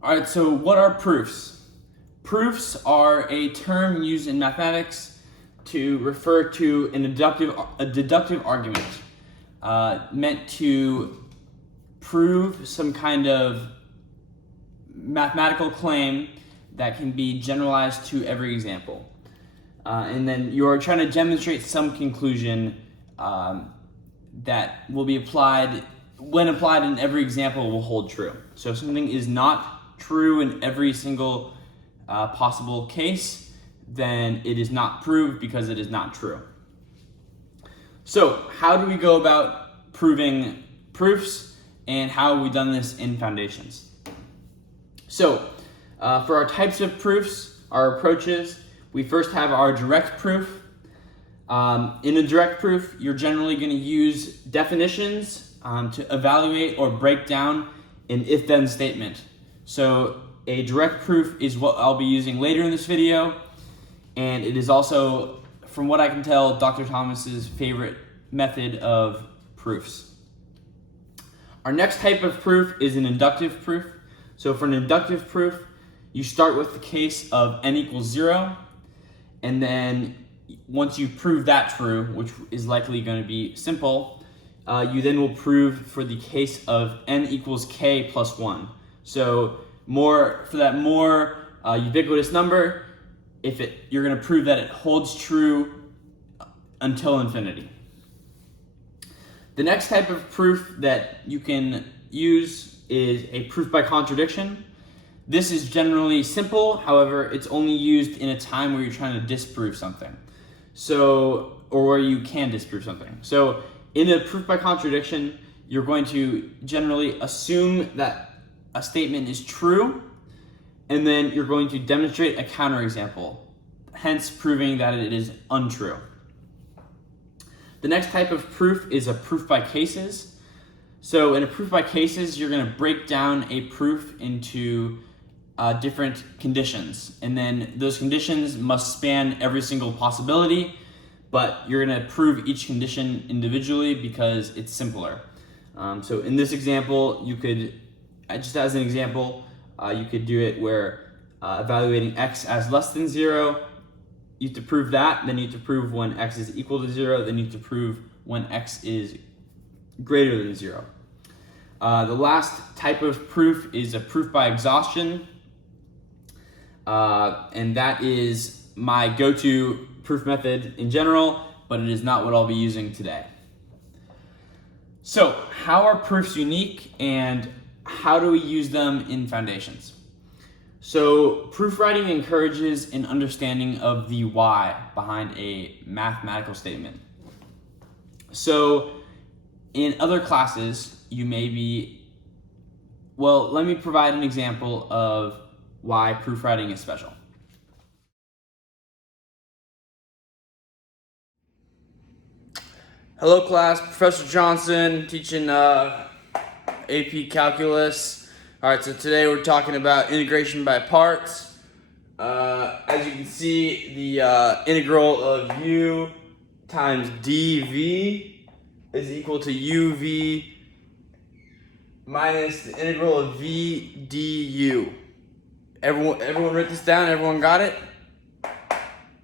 All right, so what are proofs? Proofs are a term used in mathematics to refer to a deductive argument meant to prove some kind of mathematical claim that can be generalized to every example. And then you're trying to demonstrate some conclusion that will be applied, when applied in every example, will hold true. So if something is not true in every single possible case, then it is not proved because it is not true. So how do we go about proving proofs, and how have we done this in foundations? So for our types of proofs, our approaches, we first have our direct proof. In a direct proof, you're generally going to use definitions to evaluate or break down an if-then statement. So a direct proof is what I'll be using later in this video, and it is also, from what I can tell, Dr. Thomas's favorite method of proofs. Our next type of proof is an inductive proof. So for an inductive proof, you start with the case of n equals 0, and then once you prove that true, which is likely going to be simple, you then will prove for the case of n equals k plus 1. So for that more ubiquitous number, you're going to prove that it holds true until infinity. The next type of proof that you can use is a proof by contradiction. This is generally simple, however, it's only used in a time where you're trying to disprove something. Or where you can disprove something. So in a proof by contradiction, you're going to generally assume that a statement is true, and then you're going to demonstrate a counterexample, hence proving that it is untrue. The next type of proof is a proof by cases. So in a proof by cases, you're going to break down a proof into different conditions, and then those conditions must span every single possibility, but you're going to prove each condition individually because it's simpler. So in this example, you could, just as an example, you could do it where evaluating x as less than 0, you have to prove that, then you have to prove when x is equal to 0, then you have to prove when x is greater than 0. The last type of proof is a proof by exhaustion, and that is my go-to proof method in general, but it is not what I'll be using today. So how are proofs unique, and how do we use them in foundations? So proof writing encourages an understanding of the why behind a mathematical statement. So in other classes, you may be, well, let me provide an example of why proof writing is special. Hello class, Professor Johnson teaching AP Calculus. All right, so today we're talking about integration by parts. As you can see, the integral of u times dv is equal to uv minus the integral of v du. Everyone write this down? Everyone got it? All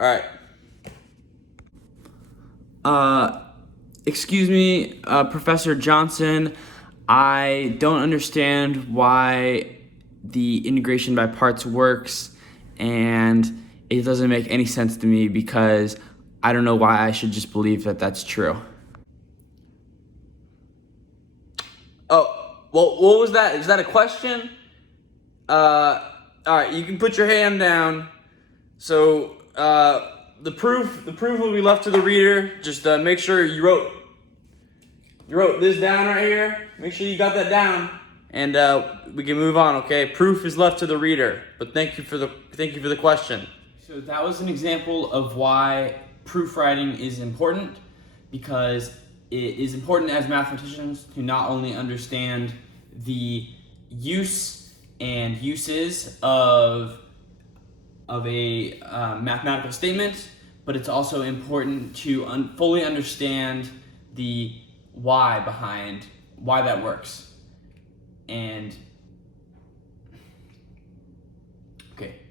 right. Excuse me, Professor Johnson. I don't understand why the integration by parts works, and it doesn't make any sense to me because I don't know why I should just believe that that's true. Oh, well, what was that? Is that a question? All right, you can put your hand down. So the proof will be left to the reader. Just make sure you wrote this down right here. Make sure you got that down, and we can move on. Okay, proof is left to the reader. But thank you for the question. So that was an example of why proof writing is important, because it is important as mathematicians to not only understand the use and uses of a mathematical statement, but it's also important to fully understand the why behind why that works. And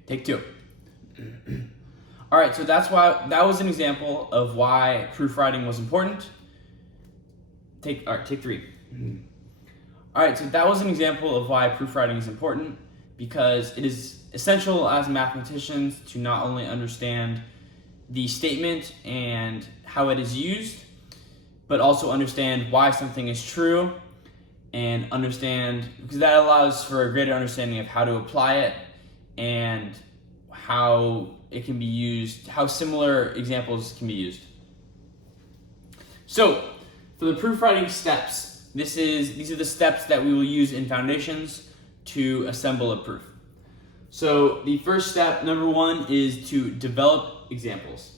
take two. All right, so that was an example of why proofwriting was important. Take three. All right, so that was an example of why proofwriting is important, because it is essential as mathematicians to not only understand the statement and how it is used, but also understand why something is true, and understand, because that allows for a greater understanding of how to apply it and how it can be used, how similar examples can be used. So, for the proofwriting steps, these are the steps that we will use in Foundations to assemble a proof. So the first step, number one, is to develop examples.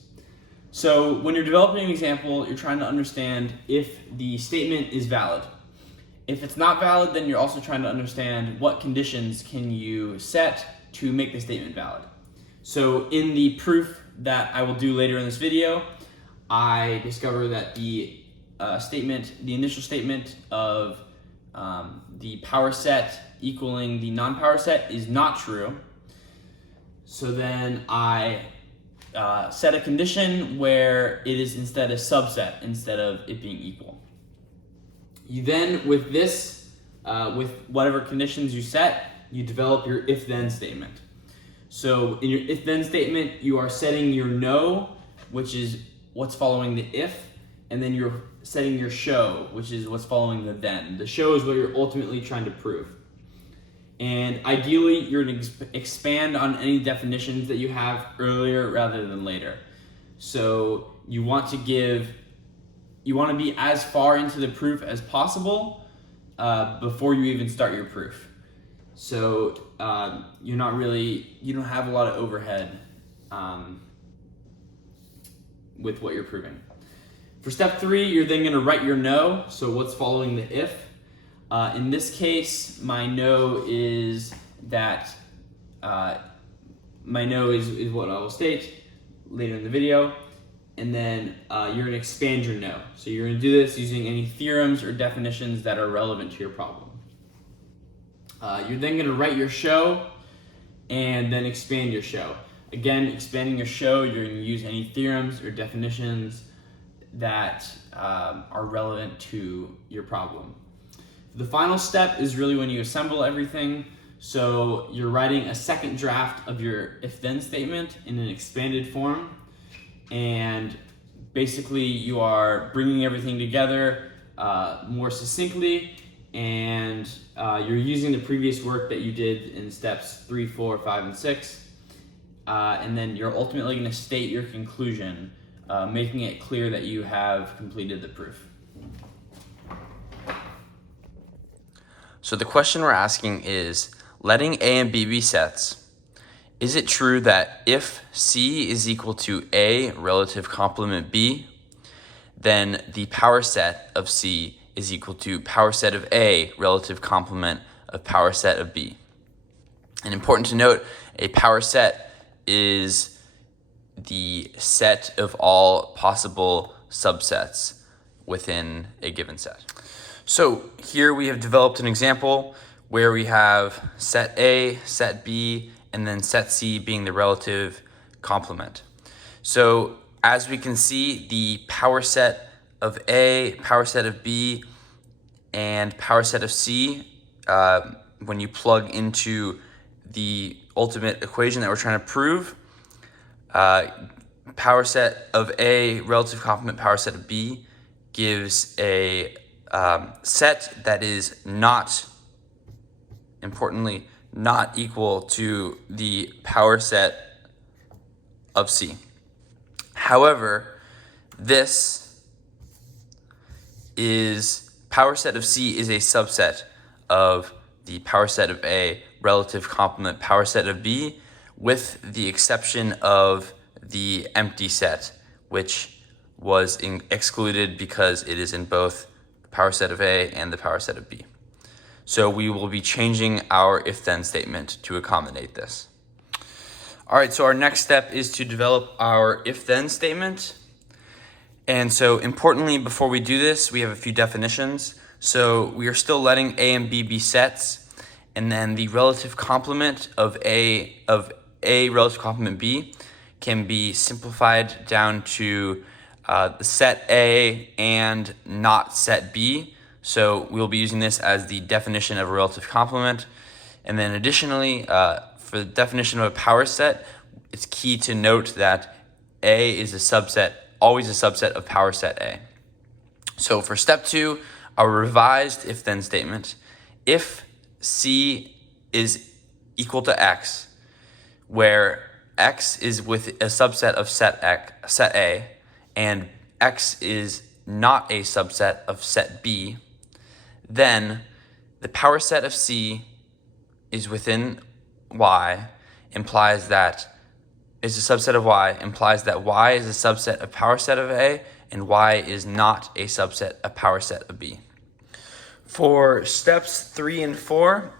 So when you're developing an example, you're trying to understand if the statement is valid. If it's not valid, then you're also trying to understand what conditions can you set to make the statement valid. So in the proof that I will do later in this video, I discover that the initial statement of the power set equaling the non-power set is not true. So then I set a condition where it is instead a subset instead of it being equal. You then, with this, with whatever conditions you set, you develop your if-then statement. So in your if-then statement, you are setting your no, which is what's following the if, and then you're setting your show, which is what's following the then. The show is what you're ultimately trying to prove. And ideally, you're going to expand on any definitions that you have earlier rather than later. So you want to be as far into the proof as possible before you even start your proof. So you don't have a lot of overhead with what you're proving. For step 3, you're then going to write your no, so what's following the if. In this case, my no is that, my no is what I will state later in the video, and then you're going to expand your no. So you're going to do this using any theorems or definitions that are relevant to your problem. You're then going to write your show and then expand your show. Again, expanding your show, you're going to use any theorems or definitions that are relevant to your problem. The final step is really when you assemble everything. So you're writing a second draft of your if-then statement in an expanded form, and basically you are bringing everything together more succinctly, and you're using the previous work that you did in steps 3, 4, 5, and 6, and then you're ultimately going to state your conclusion, making it clear that you have completed the proof. So the question we're asking is, letting A and B be sets, is it true that if C is equal to A relative complement B, then the power set of C is equal to power set of A relative complement of power set of B? And important to note, a power set is the set of all possible subsets within a given set. So here we have developed an example where we have set A, set B, and then set C being the relative complement. So as we can see, the power set of A, power set of B, and power set of C, when you plug into the ultimate equation that we're trying to prove, power set of A relative complement power set of B gives a set that is not, importantly, not equal to the power set of C. However, this is, power set of C is a subset of the power set of A relative complement power set of B, with the exception of the empty set, which was excluded because it is in both the power set of A and the power set of B. So we will be changing our if-then statement to accommodate this. All right, so our next step is to develop our if-then statement. And so importantly, before we do this, we have a few definitions. So we are still letting A and B be sets, and then the relative complement of A, of A relative complement B can be simplified down to the set A and not set B. So we'll be using this as the definition of a relative complement. And then additionally, for the definition of a power set, it's key to note that A is a subset, always a subset of power set A. So for step 2, our revised if-then statement: if C is equal to X, where X is with a subset of set A, and X is not a subset of set B, then the power set of C is within Y, implies that is a subset of Y, implies that Y is a subset of power set of A, and Y is not a subset of power set of B. For steps 3 and 4,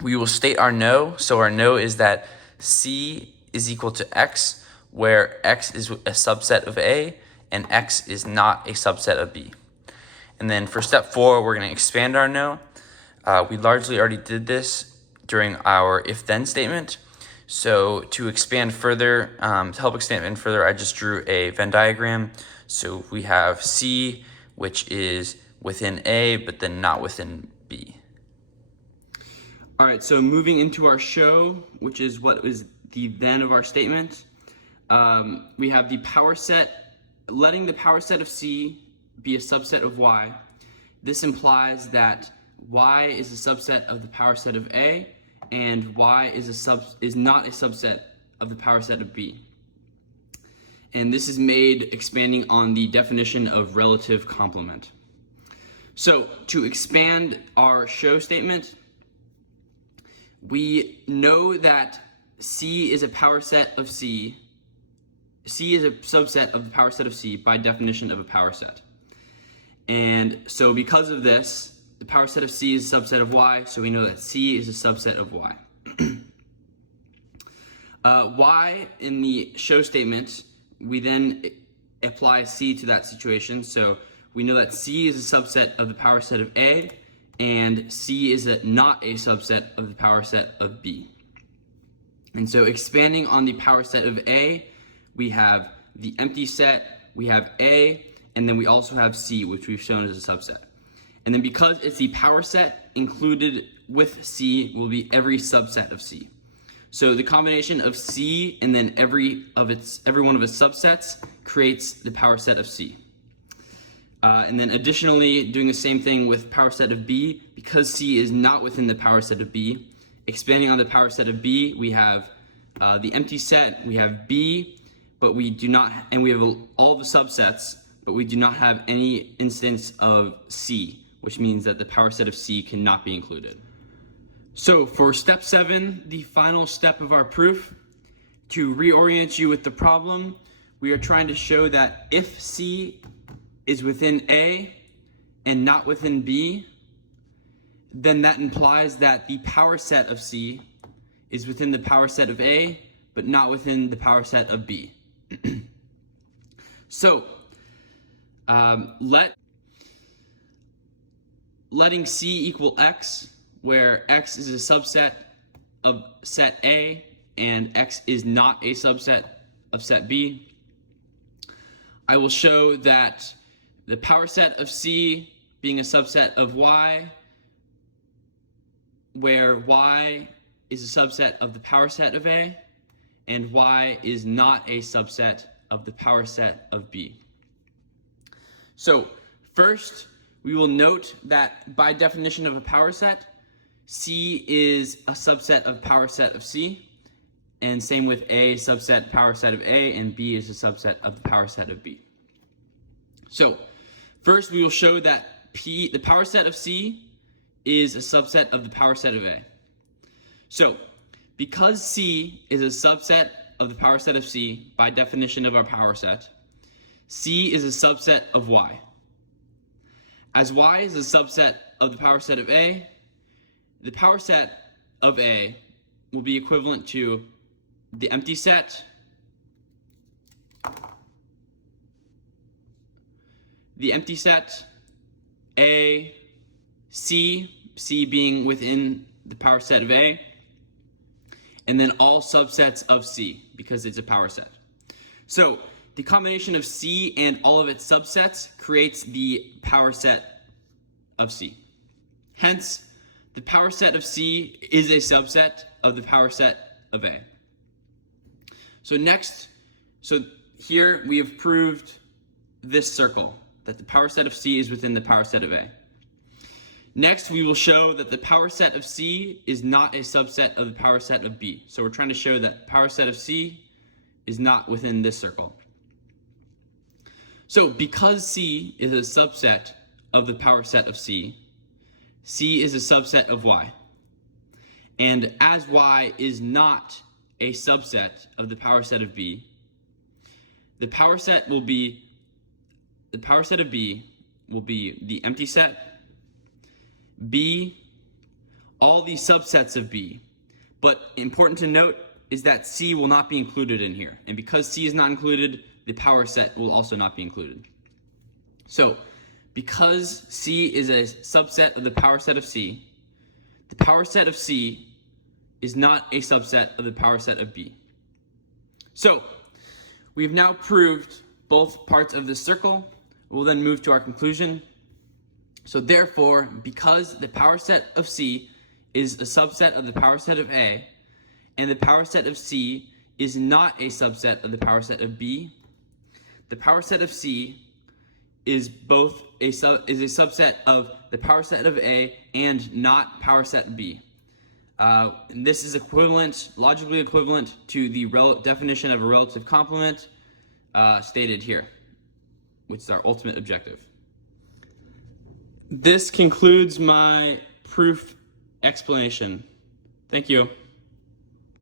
we will state our no. So our no is that C is equal to X, where X is a subset of A, and X is not a subset of B. And then for step 4, we're going to expand our no. We largely already did this during our if-then statement. So to expand further, to help expand further, I just drew a Venn diagram. So we have C, which is within A, but then not within B. All right, so moving into our show, which is what is the then of our statement, we have the power set, letting the power set of C be a subset of Y. This implies that Y is a subset of the power set of A, and Y is not a subset of the power set of B. And this is made expanding on the definition of relative complement. So to expand our show statement, we know that C is a power set of C. C is a subset of the power set of C by definition of a power set. And so because of this, the power set of C is a subset of Y, so we know that C is a subset of Y. Y in the show statement, we then apply C to that situation. So we know that C is a subset of the power set of A, and C is not a subset of the power set of B. And so expanding on the power set of A, we have the empty set, we have A, and then we also have C, which we've shown as a subset. And then because it's the power set, included with C will be every subset of C. So the combination of C and then every one of its subsets creates the power set of C. And then additionally, doing the same thing with power set of B, because C is not within the power set of B, expanding on the power set of B, we have the empty set, we have B, but we do not, and we have all the subsets, but we do not have any instance of C, which means that the power set of C cannot be included. So for step 7, the final step of our proof, to reorient you with the problem, we are trying to show that if C is within A and not within B, then that implies that the power set of C is within the power set of A, but not within the power set of B. So, letting C equal X, where X is a subset of set A and X is not a subset of set B, I will show that the power set of C being a subset of Y, where Y is a subset of the power set of A, and Y is not a subset of the power set of B. So first, we will note that by definition of a power set, C is a subset of power set of C, and same with A, subset power set of A, and B is a subset of the power set of B. So first, we will show that the power set of C is a subset of the power set of A. So because C is a subset of the power set of C by definition of our power set, C is a subset of Y. As Y is a subset of the power set of A, the power set of A will be equivalent to the empty set, A, C being within the power set of A, and then all subsets of C, because it's a power set. So the combination of C and all of its subsets creates the power set of C. Hence, the power set of C is a subset of the power set of A. So here we have proved this circle, that the power set of C is within the power set of A. Next, we will show that the power set of C is not a subset of the power set of B. So we're trying to show that power set of C is not within this circle. So because C is a subset of the power set of C, C is a subset of Y. And as Y is not a subset of the power set of B, the power set of B will be the empty set, B, all the subsets of B. But important to note is that C will not be included in here. And because C is not included, the power set will also not be included. So because C is a subset of the power set of C, the power set of C is not a subset of the power set of B. So we have now proved both parts of this circle. We'll then move to our conclusion. So therefore, because the power set of C is a subset of the power set of A, and the power set of C is not a subset of the power set of B, the power set of C is both a subset of the power set of A and not power set B. And this is logically equivalent to the definition of a relative complement stated here, which is our ultimate objective. This concludes my proof explanation. Thank you.